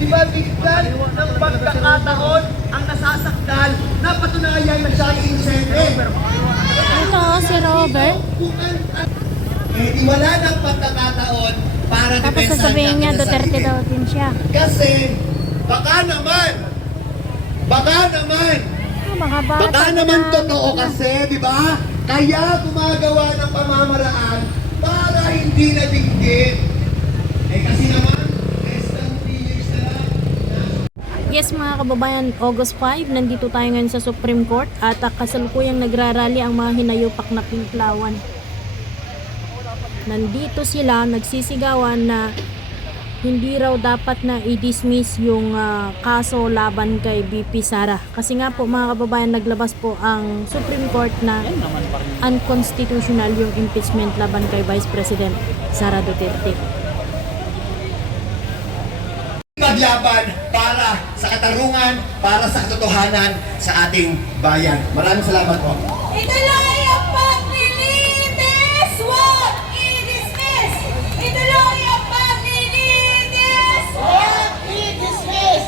Di ba bigyan ng pagkakataon ang nasasakdal na patunayan na siya ay inosente? Ito, si Robert. Di wala ng pagkakataon para Tapos depensahan sasabihin niya, natin ang Duterte sarili. daw din siya. Kasi, baka naman, Mga bata baka na naman totoo kasi, di ba? Kaya gumagawa ng pamamaraan para hindi nabigyan. Kasi naman, less than 3 years na lang. Yes mga kababayan, August 5, nandito tayo ngayon sa Supreme Court at kasalukuyang nagrarally ang mga hinayupak na pinklawan. Nandito sila nagsisigawan na hindi raw dapat na i-dismiss yung kaso laban kay BP Sara. Kasi nga po mga kababayan, naglabas po ang Supreme Court na unconstitutional yung impeachment laban kay Vice President Sara Duterte. Maglaban para sa katarungan, para sa katotohanan sa ating bayan. Maraming salamat po. Ituloy ang paglilitis! Huwag i-dismiss! Ituloy ang paglilitis! Huwag i-dismiss!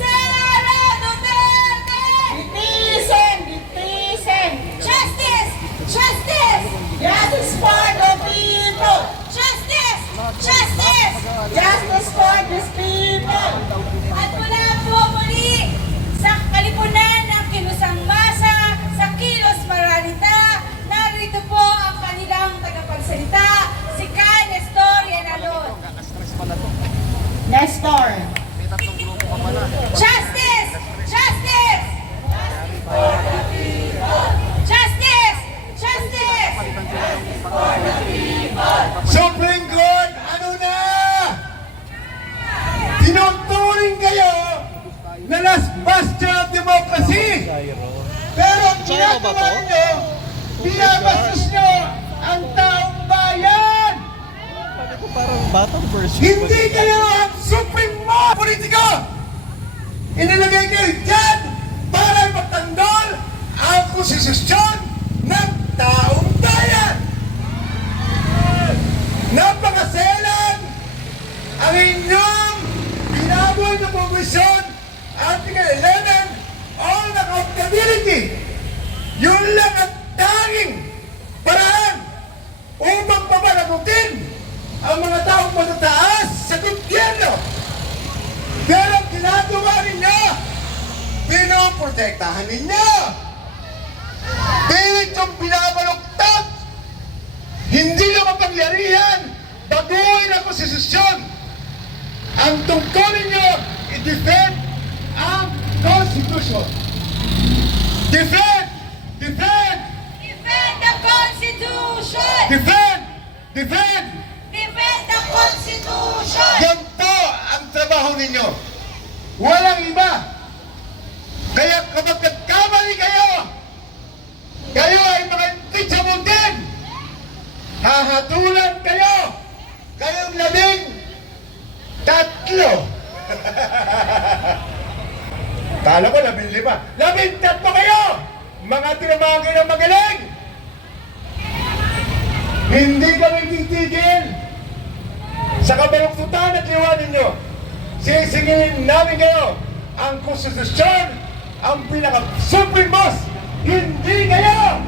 Sara Duterte! Bitisin! Bitisin! Justice! Justice! Justice for the people! Justice! Justice! Justice for these people! At mula po muli sa kalipunan ng kilusang masa, sa Kilos Maralita, narito po ang kanilang tagapagsalita, si Kay Nestor Yanalon. Nestor. Justice! Justice! Justice! Justice! Supreme Court, ano na? Tinuturing kayo na last bastion of democracy. Pero ang ginagawa nyo, binabastos nyo ang taong bayan. Parang batang version. Hindi kayo ang supreme mo, politiko! Inilagay kayo dyan para magtanggol ang konstitusyon ng taong bayan. Napakaselan ang inyong binaboy na provision, Article 11, all accountability. Yun lang ang tanging paraan upang papanagutin ang mga taong matataas sa gobyerno. Pero ang ginagawa ninyo, pinoprotektahan ninyo. Pilit yung binabaluktot. Hindi na mapangyarihan, baguhin ang konstitusyon. Ang tungkulin nyo, i-defend ang Constitution. Defend! Defend! Defend the Constitution! Defend! Defend! Defend the Constitution! Yan po ang trabaho ninyo. Walang iba. Kaya kapag nagkamali kayo, kayo ay mga impeachable din. Hahatulan kayo. Kayong 13. Kala ko 15. 13 kayo! Mga tinamagin ng magaling! Hindi kami titigil sa kabaluktutan at liwan ninyo. Sisingilin namin kayo ang konstitusyon, ang pinaka-supreme boss. Hindi kayo!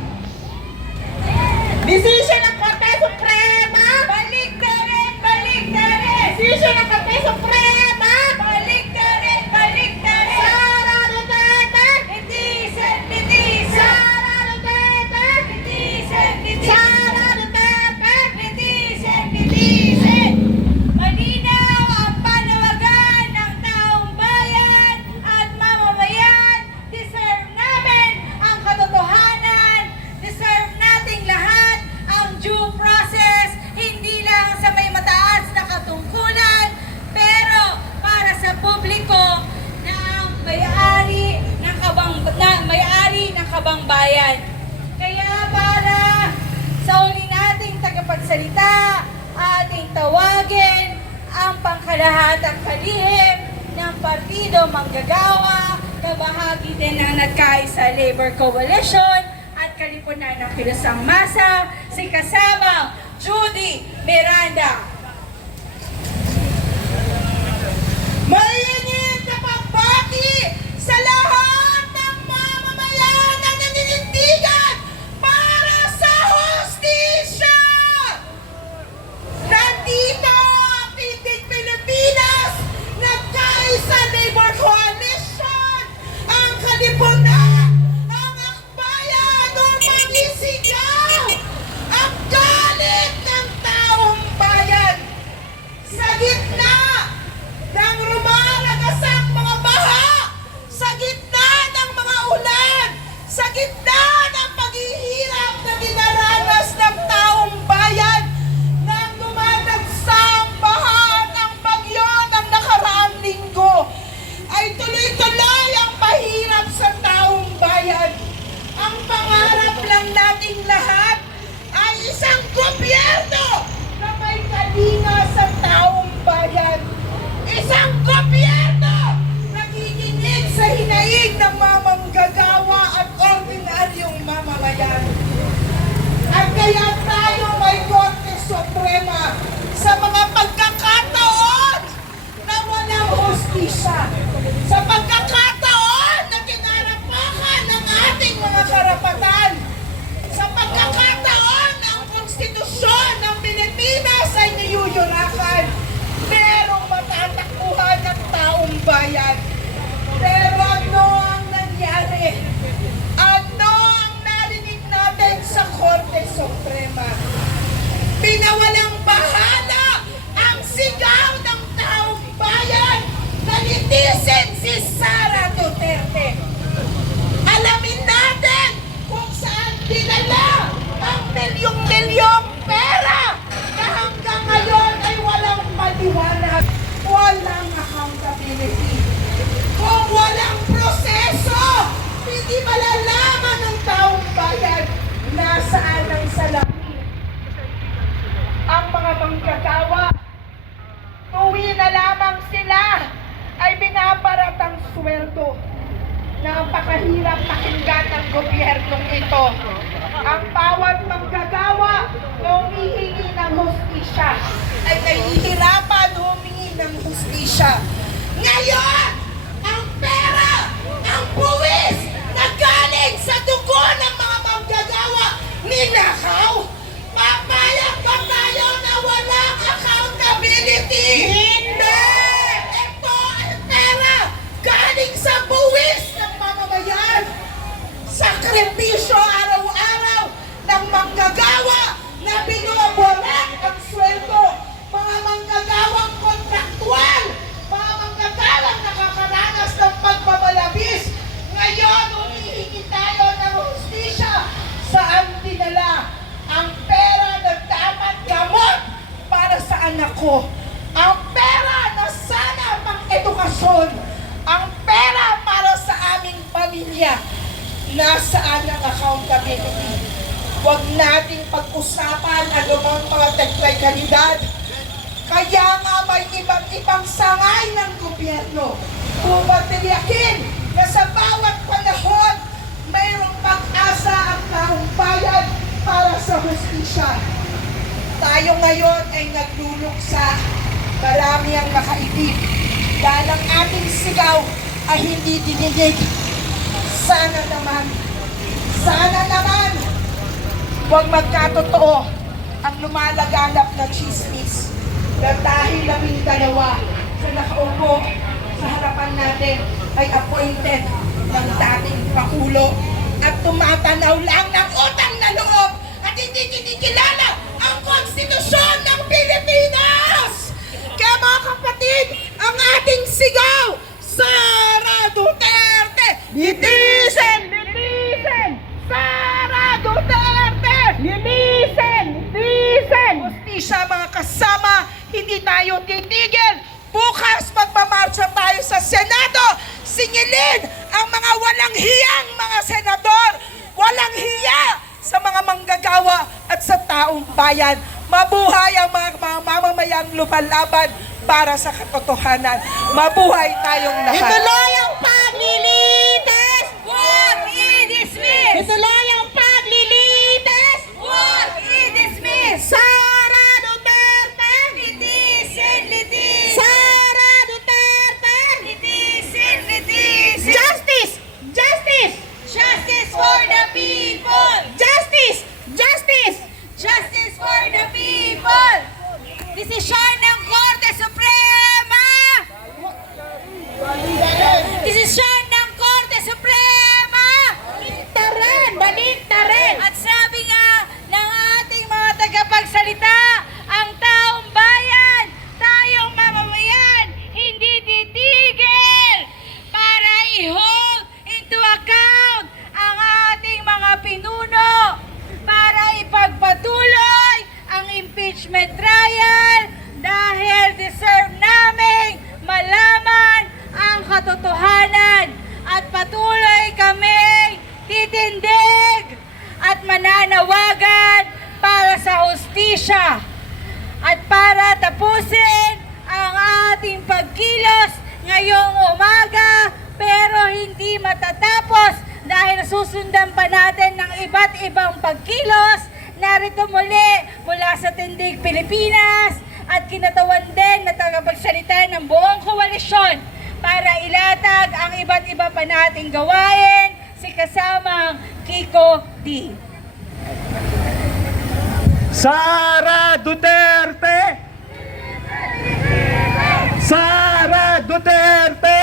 Desisyon ng Korte Suprema! Balik na rin! Balik na rin! Desisyon ng Korte Suprema! Balik na rin! Balik na rin! Sara Duterte! Bitisin! Bitisin! Sara Duterte! Bitisin! Bitisin! Sara Duterte! Bitisin! Bitisin! Malinaw ang panawagan ng taong bayan at mamamayan. Deserve namin ang katotohanan. Deserve nating lahat ang due process, hindi lang sa may mataas na katungkulan, pero para sa publiko na ang may-ari ng kabangbayan. Kaya para sa uli nating tagapagsalita, ating tawagin ang pangkalahatang kalihim ng Partido Manggagawa, kabahagi din ng Nagkaisa Labor Coalition at Kalipunan ng Kilusang Masa, si kasamang Judy Miranda. Mayan Kaya tayo may Korte Suprema sa mga pagkakataon na walang hustisya. Sa pagkakataon na kinarapakan ng ating mga karapatan. Sa pagkakataon ng konstitusyon ng Pilipinas ay niyuyurakan. Merong matatakbuhan ng taong bayan. Pero ano ang nangyari? Ano ang narinig natin sa Korte Suprema? Pinawalang bahala ang sigaw ng taong bayan na nitisin si Sara Duterte. Alamin natin kung saan dinala ang milyong-milyong pera na hanggang ngayon ay walang paliwanag, walang accountability. Kung walang proseso, hindi malalaman ng taong bayan nasaan ang salapi. Ang mga manggagawa, tuwi na lamang sila ay binabarat ang sweldo. Napakahirap pakinggan ng gobyernong ito. Ang bawat manggagawa na humihingi ng hustisya ay nahihirapan humingi ng hustisya. Ngayon, ang pera, ang buwis na galing sa dugo ng mga manggagawa, ninakaw. Papayag ba tayo na walang accountability? Hindi! Ito ay pera galing sa buwis ng mamamayan. Sakripisyo araw-araw ng manggagawa na binuburak ang sweldo. Mga manggagawang kontraktual, mga manggagawang nakakaranas ng pagbabalabis. Ngayon, humihingi tayo ng hustisya. Saan dinala ang pera na dapat gamot para sa anak ko? Ang pera na sana pang edukasyon. Ang pera para sa aming pamilya. Nasaan ang accountability? Huwag nating pag-usapan anumang mga teknikalidad. Kaya nga may iba't ibang sangay ng gobyerno upang tiniyakin na sa bawat panahon mayroong pag-asa ang taong bayan para sa hustisya. Tayo ngayon ay nagluluksa. Marami ang nakaibig. Dahil ang ating sigaw ay hindi dinidig. Sana naman, huwag magkatotoo ang lumalaganap na chismis na dahil 12 sa nakaupo sa harapan natin ay appointed ng dating Pangulo at tumatanaw lang ng utang na loob at hindi kinikilala ang konstitusyon ng Pilipinas! Kaya mga kapatid, ang ating sigaw, Sara Duterte! Litisin! Litisin! Sara Duterte! Litisin! Litisin! Hustisya mga kasama, hindi tayo titigil. Bukas magmamarcha tayo sa Senado. Singilin ang mga walang hiyang mga senador. Walang hiya sa mga manggagawa at sa taong bayan. Mabuhay ang mga mamamayang lumalaban para sa katotohanan. Mabuhay tayong lahat. Ituloy ang paglilitis! Huwag i-dismiss! Ituloy ang paglilitis! Huwag i-dismiss! Sara Duterte! Litisin! Litisin! Sara Duterte! Litisin! Litisin! Justice! Justice! Justice for the people! Justice! Justice! Justice for the people! Desisyon ng Korte Suprema! Desisyon ng Korte Suprema! Baliktarin! Baliktarin! At sabi nga ng ating mga tagapagsalita, ang taong bayan, tayong mamamayan, hindi titigil para i-hold into account ang ating mga pinuno para ipagpatuloy ang impeachment trial dahil deserve naming malaman ang katotohanan at patuloy kaming titindig at mananawagan para sa hustisya at para tapusin ang ating pagkilos ngayong umaga pero hindi matatapos dahil susundan pa natin ng iba't ibang pagkilos narito muli mula sa Tindig Pilipinas at kinatawan din na tagapagsalita ng buong koalisyon para ilatag ang iba't iba pa nating gawain si kasamang Kiko D. Sara Duterte! Sara Duterte!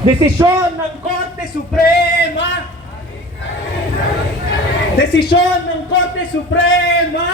Desisyon ng Korte Suprema! Desisyon ng Korte Suprema!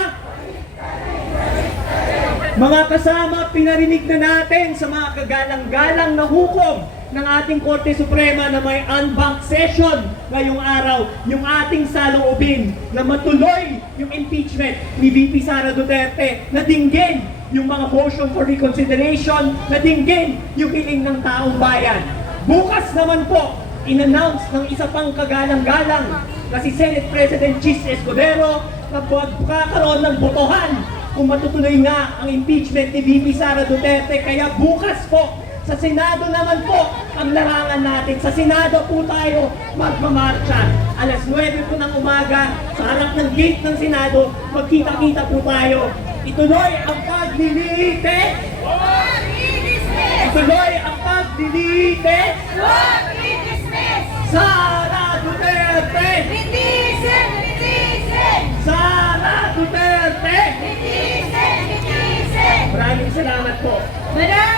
Mga kasama, pinarinig na natin sa mga kagalang-galang na hukom ng ating Korte Suprema na may unbanked session ngayong araw, yung ating saloobin na matuloy yung impeachment ni VP Sara Duterte, na dinggin yung mga motion for reconsideration, na dinggin yung hiling ng taong bayan. Bukas naman po, in-announce ng isa pang kagalang-galang na si Senate President Chis Escudero na magkakaroon ng botohan kung matutuloy nga ang impeachment ni VP Sara Duterte. Kaya bukas po, sa Senado naman po ang larangan natin. Sa Senado po tayo magmamarcha. Alas 9 po ng umaga, sa harap ng gate ng Senado, magkita-kita po tayo. Ituloy ang paglilitis! Huwag i-dismiss! Ituloy ang paglilitis! Huwag i-dismiss! Sara Duterte! Litisin! Litisin! Sara Duterte! Litisin! Litisin! Maraming salamat po. Maraming